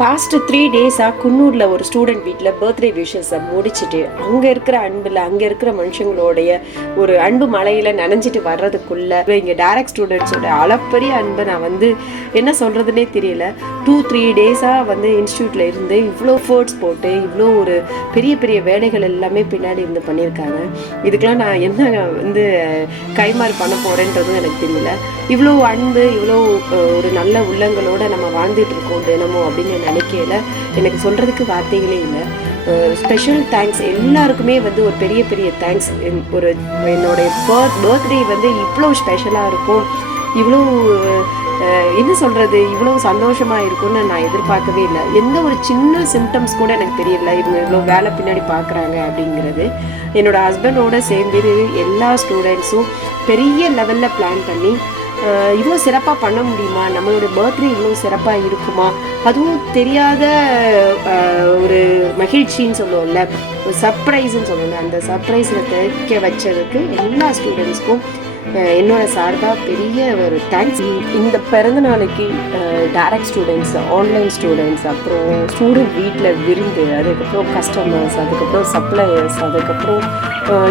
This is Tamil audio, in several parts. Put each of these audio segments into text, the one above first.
பாஸ்ட் 3 டேஸாக குன்னூரில் ஒரு ஸ்டூடெண்ட் வீட்டில் பர்த்டே விஷஸை முடிச்சுட்டு அங்கே இருக்கிற அன்பில் அங்கே இருக்கிற மனுஷங்களோடைய ஒரு அன்பு மலையில் நனைஞ்சிட்டு வர்றதுக்குள்ளே இங்கே டைரக்ட் ஸ்டூடெண்ட்ஸோட அளப்பரிய அன்பை நான் என்ன சொல்கிறதுனே தெரியல. 2-3 டேஸாக இன்ஸ்டியூட்டில் இருந்து இவ்வளோ ஃபோர்ட்ஸ் போட்டு இவ்வளோ ஒரு பெரிய பெரிய வேலைகள் எல்லாமே பின்னாடி இருந்து பண்ணியிருக்காங்க. இதுக்கெலாம் நான் என்ன கைமாறு பண்ண போகிறேன்றதும் எனக்கு தெரியல. இவ்வளோ அன்பு இவ்வளோ ஒரு நல்ல உள்ளங்களோட நம்ம வாழ்ந்துட்டு இருக்கோம் தினமும் அப்படின்னு நினைக்கல. எனக்கு சொல்கிறதுக்கு வார்த்தைகளே இல்லை. ஸ்பெஷல் தேங்க்ஸ் எல்லாருக்குமே ஒரு பெரிய பெரிய தேங்க்ஸ். என்னுடைய பர்த்டே இவ்வளோ ஸ்பெஷலாக இருக்கும், இவ்வளோ என்ன சொல்கிறது, இவ்வளோ சந்தோஷமாக இருக்கும்னு நான் எதிர்பார்க்கவே இல்லை. எந்த ஒரு சின்ன சிம்டம்ஸ் கூட எனக்கு தெரியல இவங்க இவ்வளோ வேலை பின்னாடி பார்க்குறாங்க அப்படிங்கிறது. என்னோடய ஹஸ்பண்டோடு சேர்ந்து எல்லா ஸ்டூடெண்ட்ஸும் பெரிய லெவலில் பிளான் பண்ணி இவ்வளோ சிறப்பாக பண்ண முடியுமா, நம்மளோட பர்த்டே இவ்வளோ சிறப்பாக இருக்குமா, அதுவும் தெரியாத ஒரு மகிழ்ச்சின்னு சொல்லுவோம்ல, ஒரு சர்ப்ரைஸ்ன்னு சொல்லுவோம்ல, அந்த சர்ப்ரைஸில் தைக்க வச்சதுக்கு எல்லா ஸ்டூடெண்ட்ஸ்க்கும் என்னோட சார்பாக பெரிய ஒரு தேங்க்ஸ். இந்த பிறந்த நாளைக்கு டைரக்ட் ஸ்டூடெண்ட்ஸ், ஆன்லைன் ஸ்டூடெண்ட்ஸ், அப்புறம் ஸ்டூடெண்ட் வீட்டில் விருந்து, அதுக்கப்புறம் கஸ்டமர்ஸ், அதுக்கப்புறம் சப்ளையர்ஸ், அதுக்கப்புறம்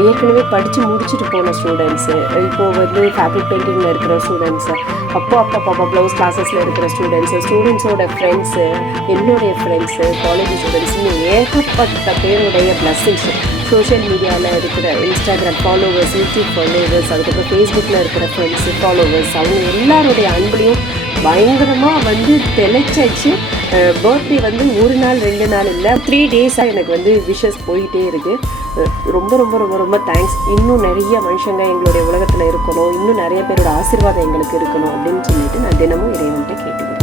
ஏற்கனவே படித்து முடிச்சுட்டு போன ஸ்டூடெண்ட்ஸு, இப்போது ஃபேப்ரிக் பெயிண்டிங்கில் இருக்கிற ஸ்டூடெண்ட்ஸு, அப்போ ப்ளவுஸ் கிளாஸஸில் இருக்கிற ஸ்டூடெண்ட்ஸோட ஃப்ரெண்ட்ஸு, என்னுடைய ஃப்ரெண்ட்ஸு, காலேஜ் ஸ்டூடெண்ட்ஸுன்னு ஏகப்பட்ட பேருடைய பிளஸ்ஸிங்ஸு. சோஷியல் மீடியாவில் இருக்கிற இன்ஸ்டாகிராம் ஃபாலோவர்ஸ், யூடியூப் ஃபாலோவர்ஸ், அதுக்கப்புறம் ஃபேஸ்புக்கில் இருக்கிற ஃப்ரெண்ட்ஸு ஃபாலோவர்ஸ், அவங்க எல்லாருடைய அன்புலையும் பயங்கரமாக தெளிச்சாச்சு. பர்த்டே ஒரு நாள் 2 நாள் இல்லை, 3 டேஸாக எனக்கு விஷஸ் போயிட்டே இருக்குது. ரொம்ப ரொம்ப ரொம்ப ரொம்ப தேங்க்ஸ். இன்னும் நிறைய மனுஷங்க எங்களுடைய உலகத்தில் இருக்கணும், இன்னும் நிறைய பேரோட ஆசீர்வாதம் எங்களுக்கு இருக்கணும் அப்படின்னு சொல்லிட்டு நான் தினமும் இறைவன்கிட்ட கேட்டுக்கிறேன்.